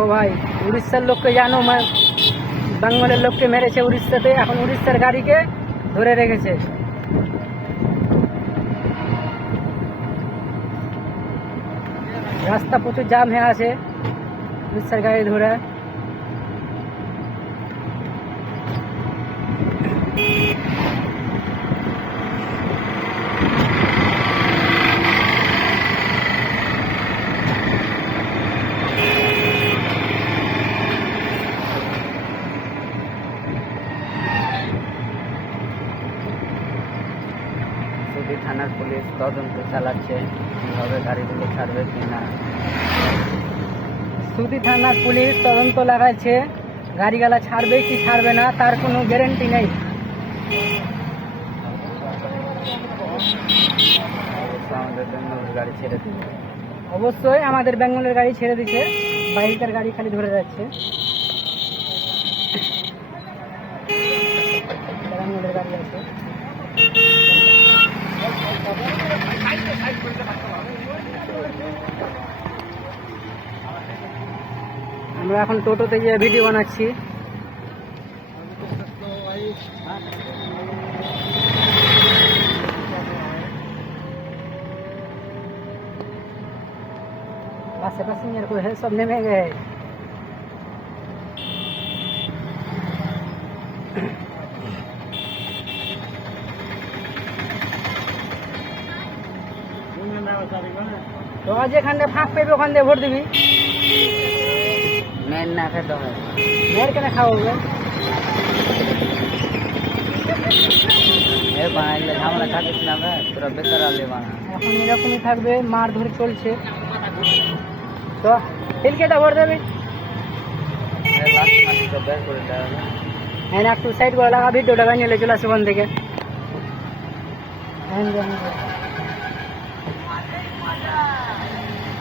দেখো ভাই, উড়িষ্যার লোককে জানো, বেঙ্গলের লোককে মেরেছে উড়িষ্যাতে, এখন উড়িষ্যার গাড়িকে ধরে রেখেছে। রাস্তা প্রচুর জাম হয়ে আছে উড়িষ্যার গাড়ি ধরে। সুদি থানার পুলিশ তদন্ত চালাচ্ছে কিভাবে গাড়িগুলো ছাড়বে কিনা। সুদি থানার পুলিশ তদন্ত লাগাচ্ছে গাড়িগুলা ছাড়বে কি ছাড়বে না তার কোনো গ্যারেন্টি নেই। আমাদের বেঙ্গলের গাড়ি ছেড়ে দিবে, অবশ্যই আমাদের বেঙ্গলের গাড়ি ছেড়ে দিচ্ছে, বাইরের গাড়ি খালি ধরে যাচ্ছে। বেঙ্গলের গাড়ি আছে। আমরা এখন টোটোতে গিয়ে ভিডিও বানাচ্ছি। बस पैसेंजर को है, सब नेमे गए। तो आज एखान फाँक पेबे ओखान भोट दिबी। मेर ना खेते हैं, मेर के खाओ বানাইলে ঝামেলা থাকিস না ভাই, তোরা বেকার আলে বানা। এখন এরকমই থাকবে, মার ধরে চলছে। তো তিলকেটা ভর দেবে, হ্যাঁ একটু সাইড করে লাগা, ভিডিওটা বানিয়ে চলে আসে ওখান থেকে।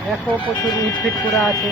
দেখো প্রচুর ইট ফিট করা আছে।